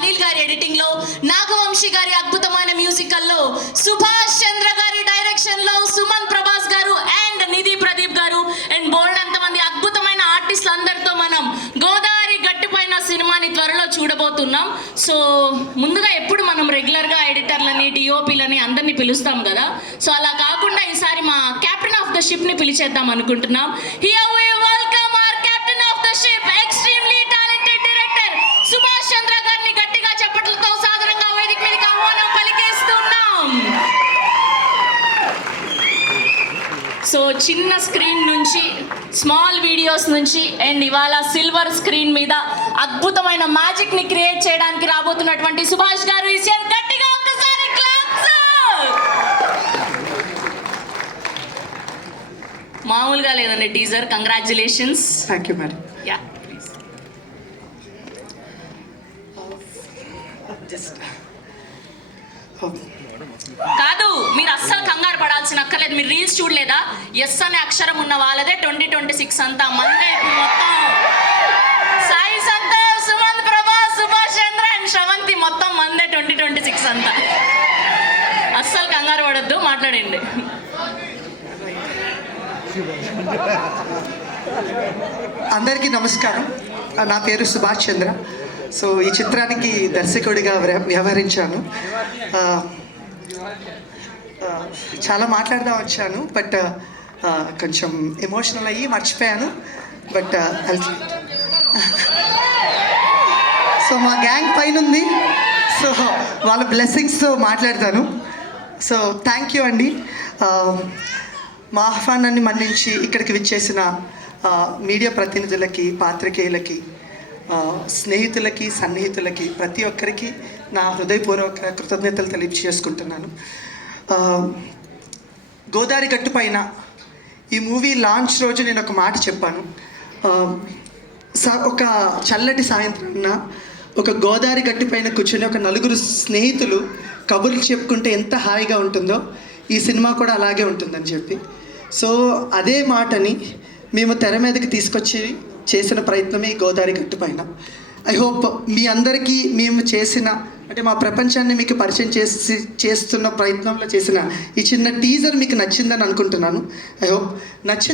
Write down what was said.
అనిల్ గారి ఎడిటింగ్ లో, నాగవంశీ గారి అద్భుతమైన మ్యూజికల్లో, సుభాష్ చంద్ర గారి డైరెక్షన్ లో, సుమన్ ప్రభాస్ గారు అండ్ నిధి ప్రదీప్ గారు అండ్ బోల్డ్ అంతమంది అద్భుతమైన ఆర్టిస్టులు అందరితో మనం గోదావరి గట్టుపైన సినిమాని త్వరలో చూడబోతున్నాం. సో ముందుగా ఎప్పుడు మనం రెగ్యులర్గా ఎడిటర్లని, డిఓపిలని అందరినీ పిలుస్తాం కదా. సో అలా కాకుండా ఈసారి మా కెప్టెన్ ఆఫ్ ద షిప్ ని పిలిచేద్దాం అనుకుంటున్నాం. Here we welcome our captain of the ship, extremely talented director Subhash Chandra గారిని గట్టిగా చప్పట్లతో సాదరంగా వేదిక మీదకి ఆహ్వానం పలికేస్తున్నాం. సో చిన్న స్క్రీన్ నుంచి, స్మాల్ వీడియోస్ నుంచి అండ్ ఇవాళ సిల్వర్ స్క్రీన్ మీద అద్భుతమైన మ్యాజిక్ ని క్రియేట్ చేయడానికి రాబోతున్నటువంటి సుభాష్ గారు గట్టిగా ఒక్కసారి క్లాప్స్. మామూలుగా లేదండి teaser. Congratulations. Thank you madam. Yeah కాదు, మీరు అస్సలు కంగారు పడాల్సిన అక్కర్లేదు. మీరు రీల్స్ చూడలేదా? ఎస్ అనే అక్షరం ఉన్న వాళ్ళదే 2026 అంతా మందే మొత్తం. సాయి సంతోష్, సుమంత్ ప్రభాస్, సుభాష్ చంద్ర అండ్ శ్రవంతి మొత్తం మందే 2026 అంతా. అస్సలు కంగారు పడద్దు, మాట్లాడండి. అందరికీ నమస్కారం. నా పేరు సుభాష్ చంద్ర. సో ఈ చిత్రానికి దర్శకుడిగా వ్యవహరించాను. చాలా మాట్లాడదాం వచ్చాను, బట్ కొంచెం ఎమోషనల్ అయ్యి మర్చిపోయాను. బట్ సో మా గ్యాంగ్ పైన ఉంది, సో వాళ్ళ బ్లెస్సింగ్స్తో మాట్లాడతాను. సో థ్యాంక్ యూ అండి. మా ఆహ్వానాన్ని మన్నించి ఇక్కడికి విచ్చేసిన మీడియా ప్రతినిధులకి, పాత్రికేయులకి, స్నేహితులకి, సన్నిహితులకి, ప్రతి ఒక్కరికి నా హృదయపూర్వక కృతజ్ఞతలు తెలియజేసుకుంటున్నాను. గోదావరి గట్టు పైన ఈ మూవీ లాంచ్ రోజు నేను ఒక మాట చెప్పాను. ఒక చల్లటి సాయంత్రాన్న ఒక గోదావరి గట్టు పైన కూర్చొని ఒక నలుగురు స్నేహితులు కబుర్లు చెప్పుకుంటే ఎంత హాయిగా ఉంటుందో ఈ సినిమా కూడా అలాగే ఉంటుందని చెప్పి, సో అదే మాటని మేము తెర మీదకి తీసుకొచ్చి చేసిన ప్రయత్నమే గోదావరి గట్టు పైన. ఐ హోప్ మీ అందరికీ మేము చేసిన, అంటే మా ప్రపంచాన్ని మీకు పరిచయం చేస్తున్న ప్రయత్నంలో చేసిన ఈ చిన్న టీజర్ మీకు నచ్చిందని అనుకుంటున్నాను. ఐ హోప్ నచ్చింది.